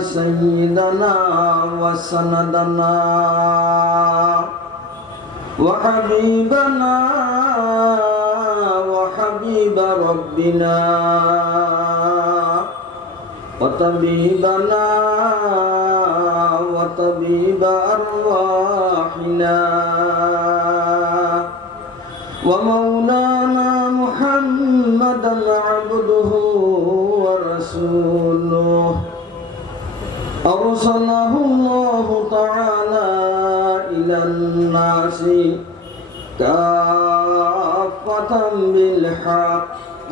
سيدنا وسندنا وحبيبنا وحبيب ربنا وطبيبنا وطبيب أرواحنا ومولانا محمدا عبده ورسوله أرسله الله تعالى إلى الناس كافة بالحق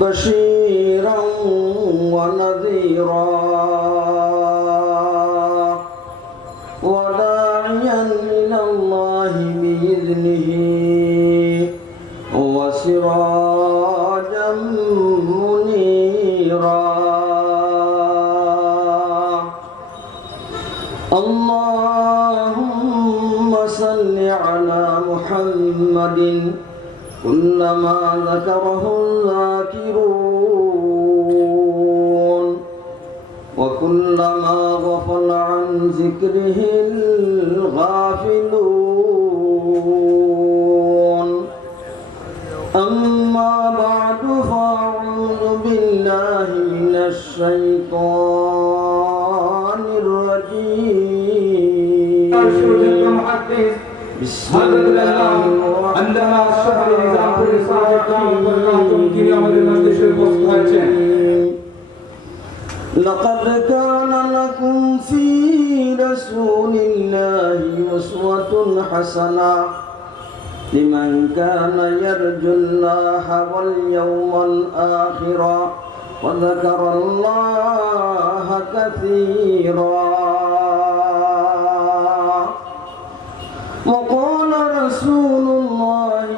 بشيرا ونذيرا وداعيا إلى الله بإذنه وسراجا منيرا اللهم صل على محمد كلما ذكره الذاكرون وكلما غفل عن ذكره الغافلون أما بعد فأعوذ بالله من الشيطان الرجيم بسم الله الرحمن الرحيم لقد كان لكم في رسول الله أسوة حسنة لمن كان يرجو الله واليوم الآخر وذكر الله كثيرا وقال رسول الله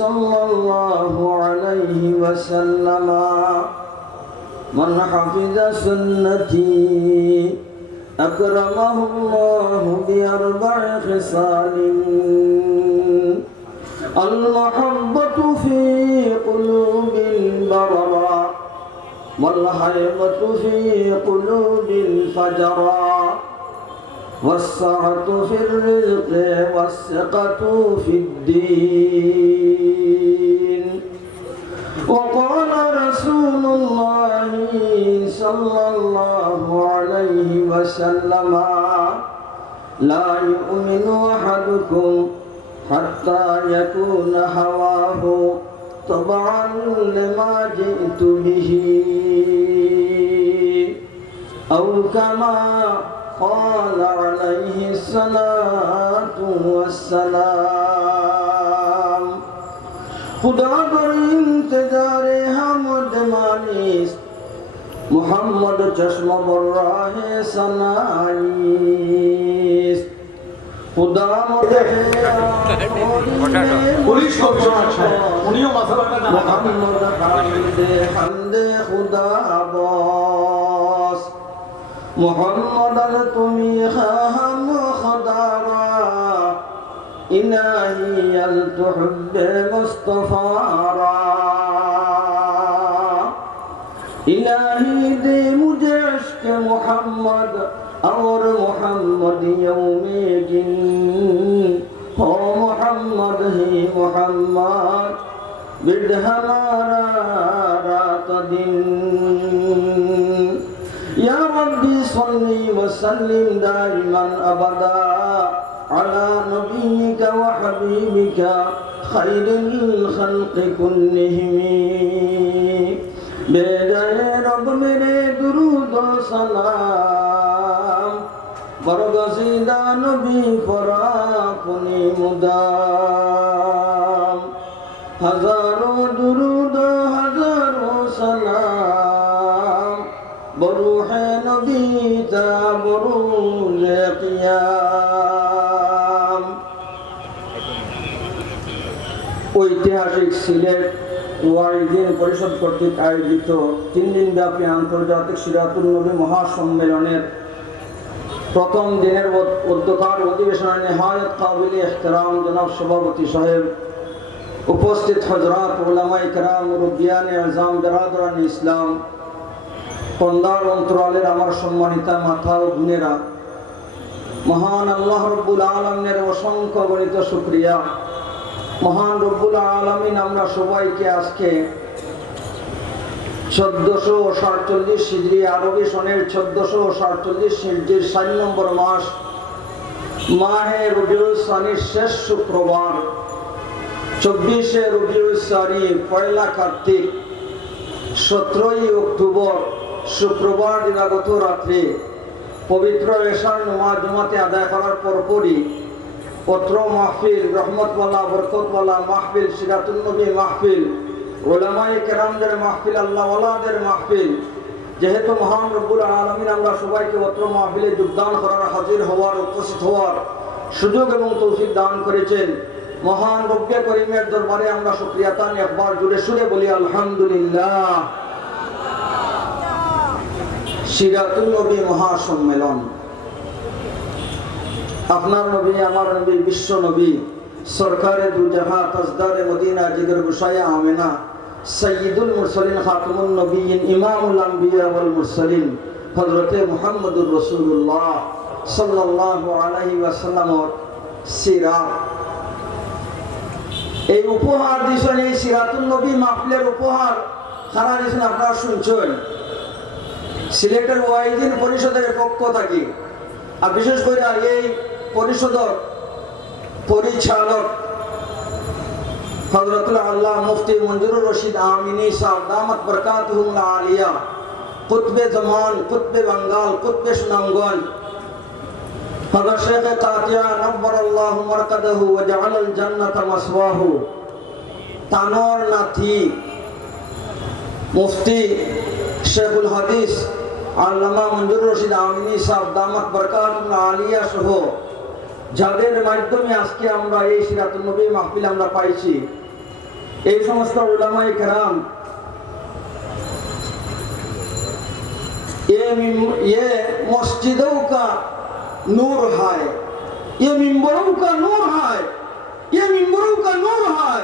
صلى الله عليه وسلم من حفظ سنتي أكرمه الله بأربع خصال المحبة في قلوب البررة والهيبة في قلوب الفجرة والسعة في الرزق والثقة في الدين وقال رسول الله صلى الله عليه وسلم لا يؤمن أحدكم حتى يكون هواه طبعا لما جئت به أو كما قال عليه الصلاة والسلام खुदा पर इंतजारे हमद मानिस मोहम्मद चश्मा बर्राहे सनाइस खुदा पुलिस को उन्हीं मसला मोहम्मद हमदे खुदा बॉस मोहम्मद तुमी हम खुदारा إلهي التحب مصطفى إلهي دي مجھے عشق محمد اور محمد یوم جن ہو محمد ہی محمد بد ہمارا رات دن یا ربی صلی وسلم دائما ابدا على نبيك وحبيبك خير الخلق كلهم بجائے رب میرے درود و سلام برگزیدہ نبی پر اپنی مدام ہزاروں درود و ہزاروں سلام بروح نبی تا بروز قیام ঐতিহাসিক সিলেট ওয়াইদিন পরিষদ কর্তৃক আয়োজিত 3 দিন ব্যাপী আন্তর্জাতিক সিরাতুন নবী মহাসম্মেলনের প্রথম দিনের উদ্বোধন অধিবেশনে নেহায়েত কাবিল ইহতিরাম জনাব সভাপতি সাহেব, উপস্থিত হযরত উলামায়ে কেরাম, মুরব্বিয়ানে আযম, বিরাদরান ইসলাম, পর্দার অন্তরালের আমার সম্মানিতা মাতা ও বোনেরা, মহান আল্লাহ রব্বুল আলামিনের অসংখ্য গণিত শুকরিয়া। মহান রব্বুল আলামিন আমরা সবাইকে আজকে 1447 হিজরি আরবি সনের 1447 হিজরির 4 নম্বর মাস মাহে রবিউল সানির শেষ শুক্রবার 24শে রবিউল সানি পয়লা কার্তিক 17ই অক্টোবর শুক্রবার দিবাগত রাত্রে পবিত্র এশার নামাজ জুমাতে আদায় করার পরপরই পত্র মাহফিল, রহমতওয়ালা বরকতওয়ালা মাহফিল, সিরাতুন নবী মাহফিল, উলামায়ে কেরামদের মাহফিল, আল্লাহওয়ালাদের মাহফিল, যেহেতু মহান রব্বুল আলামিন আমরা সবাইকে পত্র মাহফিলে যোগদান করার, হাজির হওয়ার, উপস্থিত হওয়ার সুযোগ এবং তৌফিক দান করেছেন, মহান রব্বে করিমের দরবারে আমরা শুকরিয়া তানি একবার জুড়ে সুরে বলি আলহামদুলিল্লাহ। সিরাতুন নবী মহাসম্মেলন, আপনার নবী, আমার নবী, বিশ্ব নবী, সরকারে দু জাহাঁ, তাজদারে মদিনা, জিগর গুশায়ে আমেনা, সৈয়দুল মুরসালিন, খাতামুন নবিয়্যিন, ইমামুল আম্বিয়া ওয়াল মুরসালিন, হযরতে মুহাম্মদুর রাসূলুল্লাহ সাল্লাল্লাহু আলাইহি ওয়াসাল্লামের সিরাত, এই উপহার দিয়েছেন, এই সিরাতুন নবী মাহফিলের উপহার খানা দিয়েছেন। আপনারা শুনছেন সিলেটের ওয়াইদিন পরিষদের পক্ষ থেকে, আর বিশেষ করে এই পরিষদের পরিচালক হযরতুল আল্লাহ মুফতি মঞ্জুরুর রশিদ আমিনী সাহেব দামাত বরকাতুহুল আলিয়া, কুতবে জামান, কুতবে বাঙ্গাল, কুতবে সুনামগঞ্জ, হযরত শেখ কাতিয়া নব্বরাল্লাহু মারকাদাহু ওয়া জাআলাল জান্নাতা মাসওয়াহু, তানোর নাথি মুফতি শেখুল হাদিস আল্লামা মঞ্জুরুর রশিদ আমিনী সাহেব দামাত বরকাতুহুল আলিয়া সহ যাদের মাধ্যমে আজকে আমরা এই সিরাতুন নবী মাহফিল আমরা পাইছি, এই সমস্ত উলামায়ে কেরাম, ये मस्जिदों का नूर है, ये मिंबरों का नूर है, ये मिंबरों का नूर है,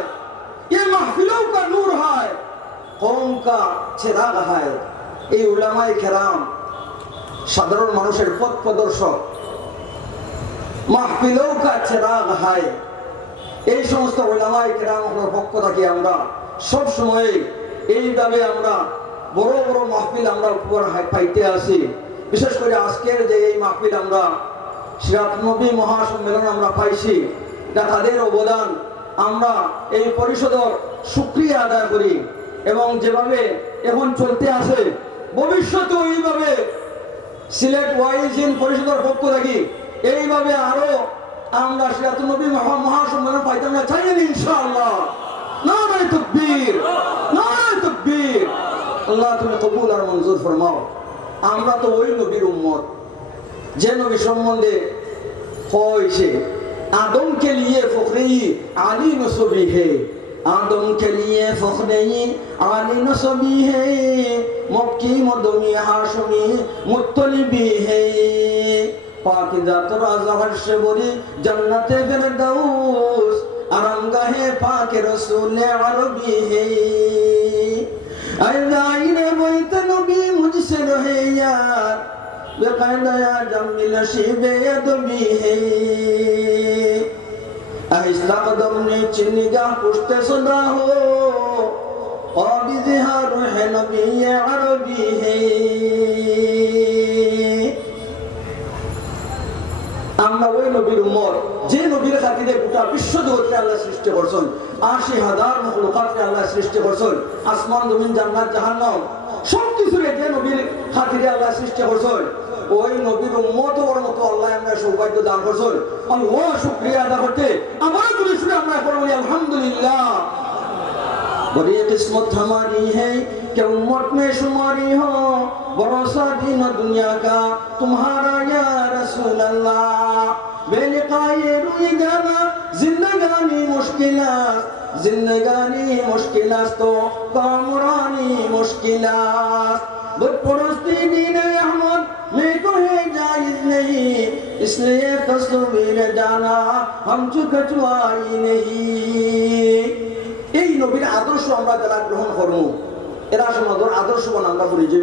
ये महफिलों का नूर है, कौम का चिराग है। এই উলামায়ে কেরাম সাধারণ মানুষের পথ প্রদর্শক, মাহফিলও কা চিরাগ হয়। এই সমস্ত উলামায়ে কেরামের পক্ষ থেকে আমরা সব সময় এইভাবে আমরা বড় বড় মাহফিল আমরা উপহার পাইতে আসি। বিশেষ করে আজকের যে এই মাহফিল আমরা সিরাতুন নবী মহাসম্মেলন আমরা পাইছি, এটা তাদের অবদান। আমরা এই পরিষদের শুকরিয়া আদায় করি এবং যেভাবে এখন চলতে আসে ভবিষ্যতে এইভাবে সিলেট ওয়াইজিন পরিষদের পক্ষ থেকে এইভাবে আরো আমরা সিরাতুন নবী মহাসম্মেলন পাইতে আমরা চাই ইনশাআল্লাহ। নারে তাকবীর, নারে তাকবীর। আল্লাহ তুমি কবুল আর মঞ্জুর ফরমাও। আমরা তো ওই নবীর উম্মত যে নবী সম্বন্ধে হয়েছে आदम के लिए फखरे आली नसबी है, आदम के लिए फखरे आली नसबी है, मक्की मदनी हाशमी मुत्तलिबी है, पाकीज़ा तराज़ा हर्ष बरी जन्नते फिरदौस, आरामगाहे पाक रसूल अरबी है। अज़ाइरे बैत नबी मुझसे रहे यार, बेक़ायदा जमील नशीबे अदबी है, आहिस्ता कदम ने चिन्निगाह पुश्ते सदा हो, क़ाबिज़हा रूह नबी अरबी है। আমরা ওই নবীর উম্মত যে নবীর খাতিরে গোটা বিশ্ব জগৎকে আল্লাহ সৃষ্টি করছেন, ৮০,০০০ মখলুকাতকে আল্লাহ সৃষ্টি করছেন, আসমান জমিন জান্নাত জাহান্নাম সবকিছুরে যে নবীর খাতিরে আল্লাহ সৃষ্টি করছেন, ওই নবীর উম্মত হওয়ার মতো আল্লাহ আমরা সৌভাগ্য দান করছেন। আল্লাহ শুকরিয়া আদায় করতে আমার জন্য শুনে আমরা এখন বলি আলহামদুলিল্লাহ। बड़ी किस्मत हमारी है कि उम्मत में शुमारी हो, भरोसा दीन दुनिया का तुम्हारा या रसूल अल्लाह, बेलिकाए रुई गाना जिंदगानी मुश्किलात, जिंदगानी मुश्किलात तो कामरानी मुश्किलात, बुतपरस्ती दीन अहमद में तो है जायज नहीं, इसलिए तस्वीर जाना हम चुकचुआई नहीं। এই নবীর আদর্শ আমরা যারা গ্রহণ করব, এরা সমাদর আদর্শবান আমরা বলি যে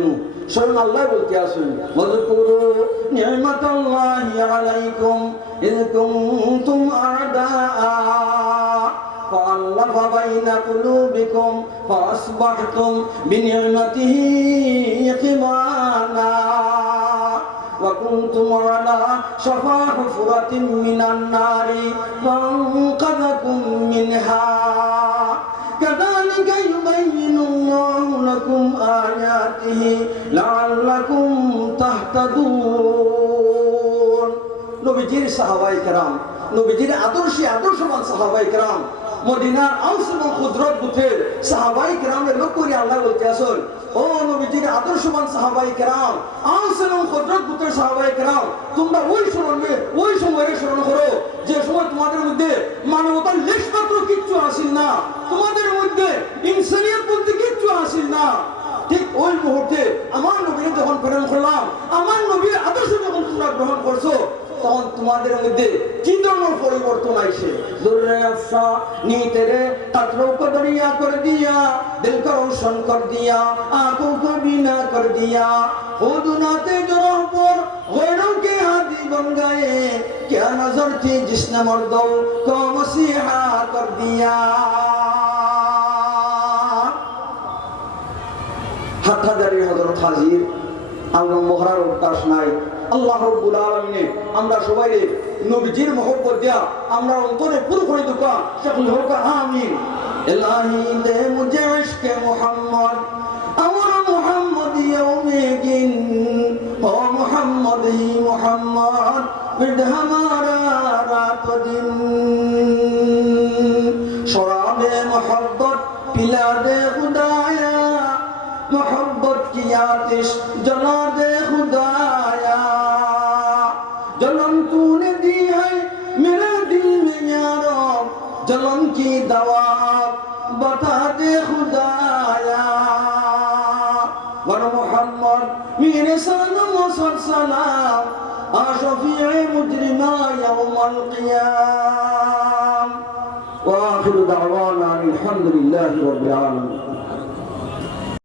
স্বয়ং আল্লাহ বলতে আসেন ওয়াজকুরু নি'মাতাল্লাহি আলাইকুম ইয কুনতুম আ'দাআ ফাআল্লাফা বাইনা কুলুবিকুম ফাআসবাহতুম বিনি'মাতিহি ইখওয়ানা ওয়া কুনতুম আলা শাফা হুফরাতিন মিনান নারি ফাআনকাযাকুম মিনহা كذلك يبين الله لكم آياته لعلكم تهتدون নবীজির সাহাবায়ে কেরাম নবীজির আদর্শবান সাহাবায়ে কেরাম মদিনার আওস এবং খুজরত গোত্রের সাহাবায়ে কেরামের লোক করে আল্লাহ বলতে আসল ও নবীজির আদর্শবান সাহাবায়ে কেরাম আওস এবং খুজরত গোত্রের সাহাবায়ে কেরাম তোমরা ওই সময়ের স্মরণ করো যে সময় তোমাদের মধ্যে মানবতার লেশমাত্র কিচ্ছু আসিল না, তোমাদের মধ্যে ইনসানিয়ত বলতে কিচ্ছু আসিল না। ঠিক ওই মুহূর্তে আমার নবীকে যখন প্রেরণ করলাম, আমার নবীর আদর্শ যখন তোমরা গ্রহণ করছো, তখন তোমাদের মধ্যে কি ধরনের পরিবর্তন আইছে। দুর্রে আফসা নি তেরে কাতরোं को दरिया कर दिया, दिल को रोशन कर दिया, आंखों को बीना कर दिया, खुद नाते जरों पर गैरों के हाथी बन गए, क्या नजर थी जिसने मर्दों को मसीहा कर दिया। হাটহাজারী হযরত হাজির আল্লাহ মোহরার অবকাশ নাই। আল্লাহ রাব্বুল আলামিন আমরা সবাই নবীজির মহব্বত দিয়া আমরা অন্তরে পুরো করে দুকা সকল হোক আমিন। ইলাহি দে মুঝে ইশকে মুহাম্মদ আমার মুহাম্মদ ইয়াউমে দিন ও মুহাম্মদ হি মুহাম্মদ বিদ হামারা রাত দিন শরাবে মোহব্বত পিলা দে খুদায়া मोहब्बत की आतिश जला दे खुदाया, जलन तूने दी है मेरे दिल में यारो, जलन की दवा बता दे खुदाया। वर मोहम्मद मेरे सलाम व सलाम आशफीए मुजरिमा यौमल क़ियाम। व आखिर दावाना अल्हम्दुलिल्लाहि रब्बिल आलमीन।